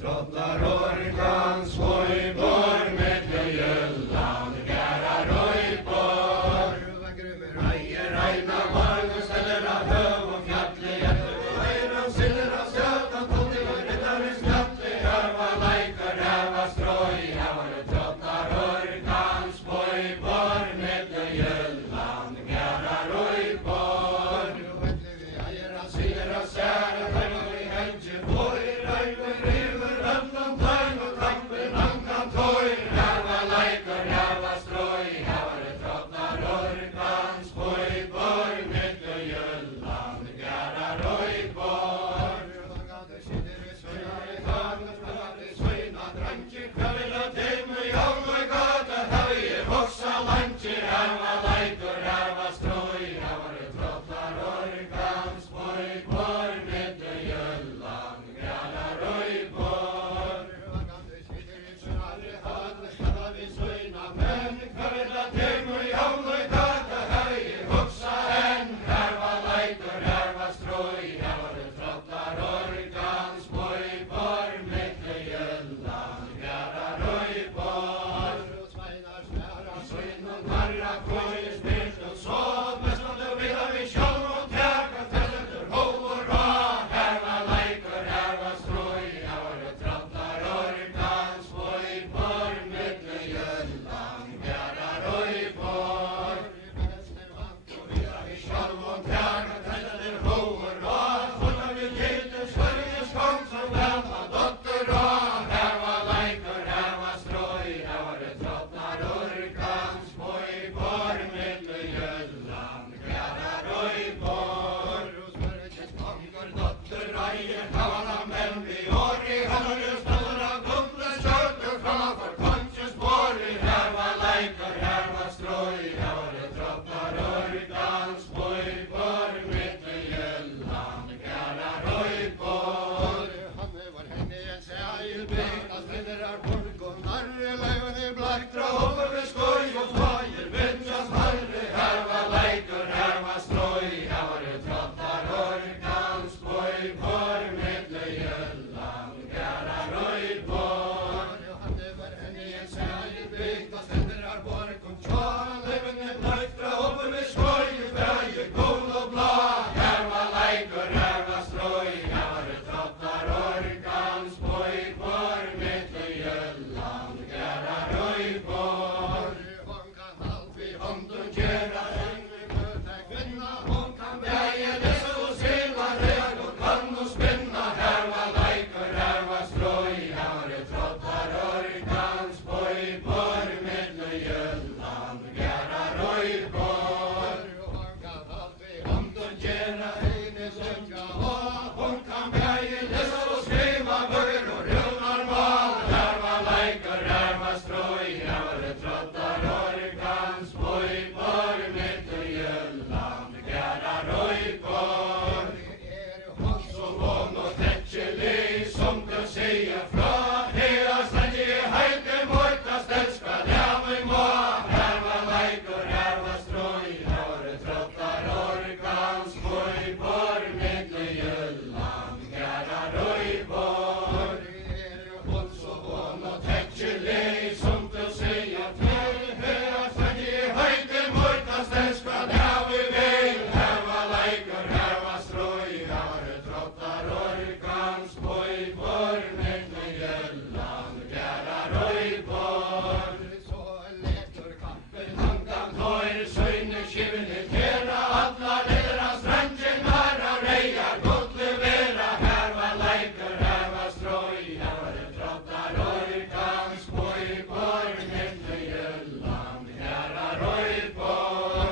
trottar orkan svojbor med Jylland, gära röjbor. Rejer reina varg och ställer av höv och fjattle, jätteöjren siller av stötan, tog och riddarens fjattle, här var lajkar, här var stroj, här var det trottar orkan svojbor med Jylland, gära röjbor. Siller av sära, här var vi hänge på i röjbor, river öppnan tajn och kampen ankan toj, här var lajkar, här var stroj, här var det trottar orkan svojbor med Jylland, gära röjbor. Här var lajkar, här var stroj, här var det trottar orkan svojbor med Jylland, gära röjbor. Men kvälda tim och jag och gata, här är huxa än. Här var lajkar, här var stroj, här var det trottar orkan svojbor med Jylland, gära röjbor. Marra koj spilt och sov, men då vill vi själv och täka tänder hov och ra. Här var lajkar, här var stroj, här var det trottar orkan svojbor med Jylland, gära röjbor. Vi själv och täka tänder hov och ra, så när vi gilde Sveriges gång som vänta dotter ra. Här var lajkar, här var stroj, här var det trottar orkan svojbor med Jylland, gära röjbor. Dotter Reje, tala men vi har i henne stora gumle söker framför konstens borg. Här var lajkar, här var stroj, här var det trottar orkan svojbor med Jylland, gära röjbor. Han var henne en seilbygd, att federar borgon narre, löven i blackdra over med skoj och fajer vindjas harre. Här var lajkar, här var stroj, här var det trottar orkan svojbor med Jylland, gära röjbor. Han var henne en seilbygd, att federar borgon tjara, löven i blackdra over med skoj och fajer gul och blå. Här var lajkar, här var stroj, här var det trottar orkan svojbor med Jylland, gära röjbor. Hon kan allt vid hånden göra, kvinna, hon kan bäja dessa och sela röd och kan och spinna. Här var lajkar, här var stroj, här var det trottar orkan svojbor med Jylland, gära röjbor. Hon kan allt vid hånden göra, henne sönka av, hon kan bäja dessa och skriva böcker och runar mal. Här var lajkar, här var stroj, här var det trottar orkan svojbor med Jylland, gära röjbor. Hon så vån och tätchelig som du säger fra, hela släge hejte mojtast älskar jag mig må. Här var lajkar, här var stroj, här var det trottar orkan svojbor med Jylland, gära röjbor. Hon så vån och tätchelig som du säger till, hela släge hejte mojtast älskar jag mig väl. Här var lajkar, här var stroj, här var det trottar orkan svojbor med Jylland, gära röjbor. Så letor kappen hankan tar söjne kivne tera, alla ledra strandjen nära reja gott levera. Här var lajkar, här var stroj, här var det trottar orkan svojbor med Jylland, gära röjbor.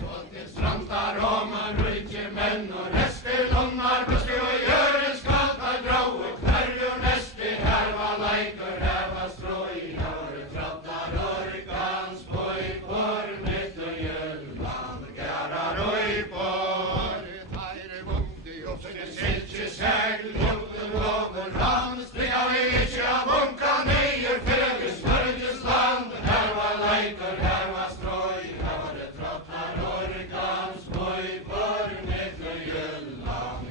Så till strandar om man rydje män och rester långar buske och gör en skata grå och färger näste. Här var lajkar, här var stroj, här var det trottar orkan svojbor med Jylland, gära röjbor. Tajre vundi upp till silke segl, jorden över hand, springa vi inte av bunka nejer före Sveriges land. Här var lajkar, här var stroj, här var det trottar orkan svojbor med Jylland,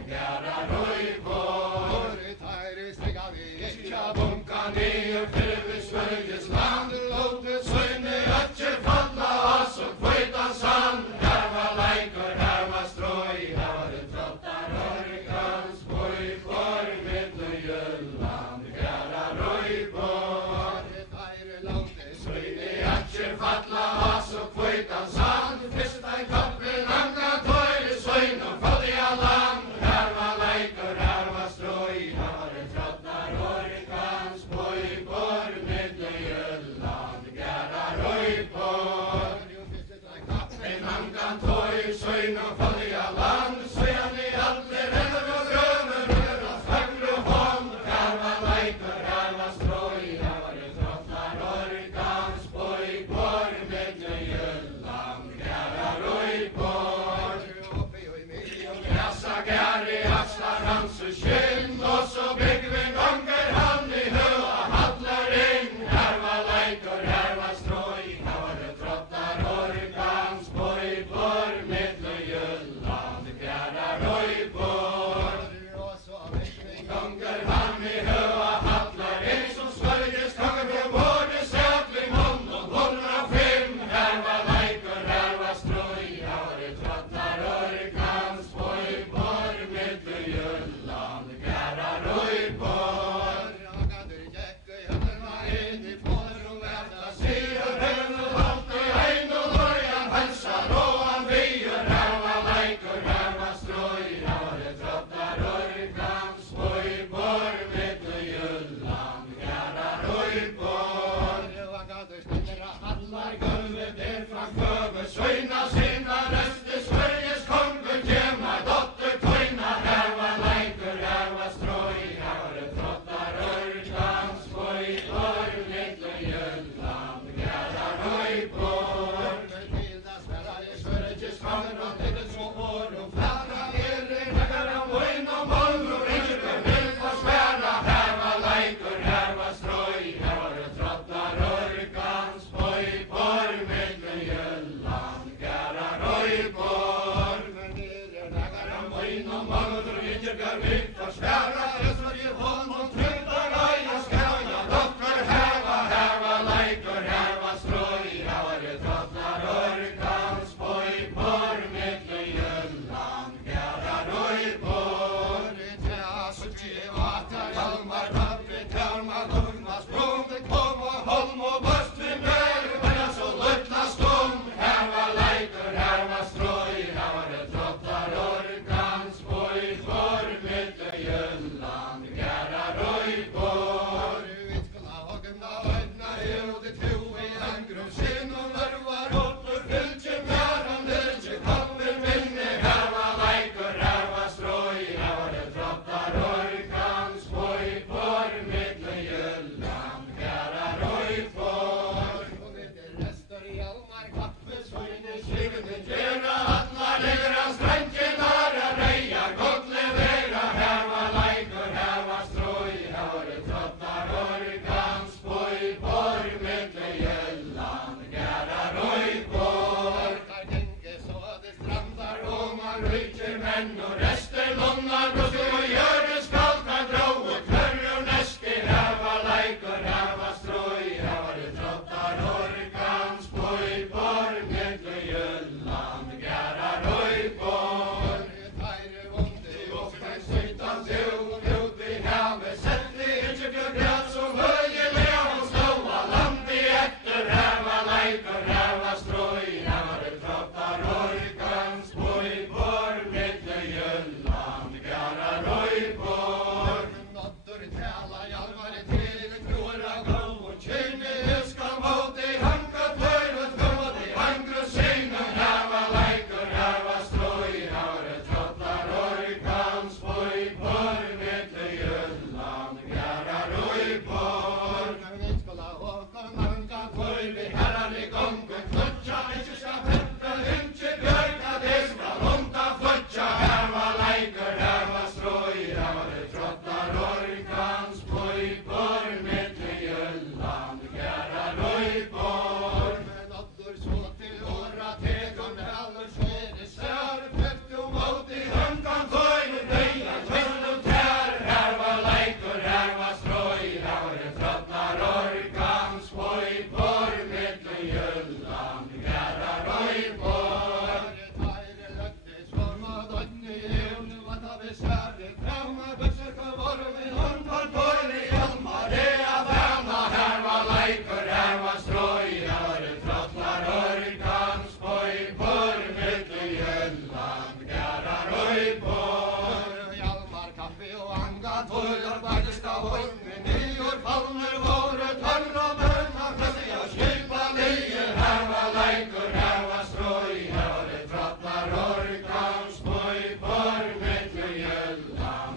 Trotlar orkans, boy, por mitt Jylland.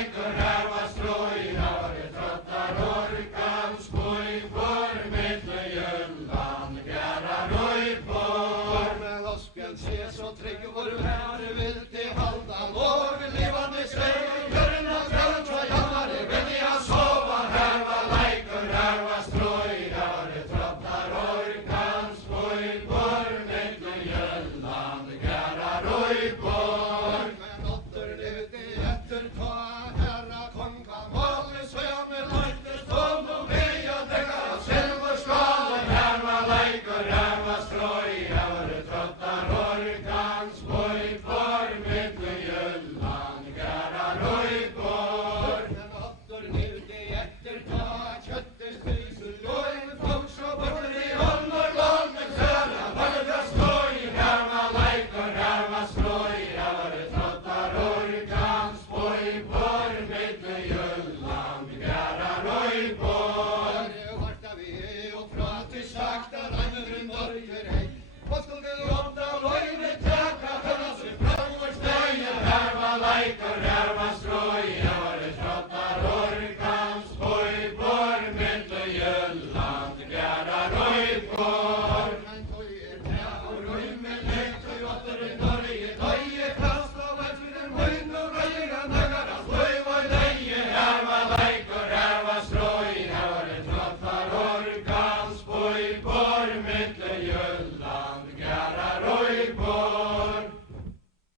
leikur, her var stroj, her var det trottar orkans bor mittle Jylland, gärra rojbor. Med Åsbjörn ses och Tryggvor här vilt i Haldan och levande Sverige, Jörna Frönt och Janare vill jag sova. Her var leikur, her var stroj, her var det trottar orkans bor mittle Jylland, gärra rojbor. Med dotter ute efter ta herra konga mål så jag med lite stånd och mig och dricka silverskål. Her var leikur, her var stroj, her var det trottar orkans bor mittle Jylland, gärra rojbor. Med dotter ute efter ta köttet spiser låg folks och borter i Underlån med söra, var det stroj, her var leikur, her var stroj, her var det trottar orkans bor mittle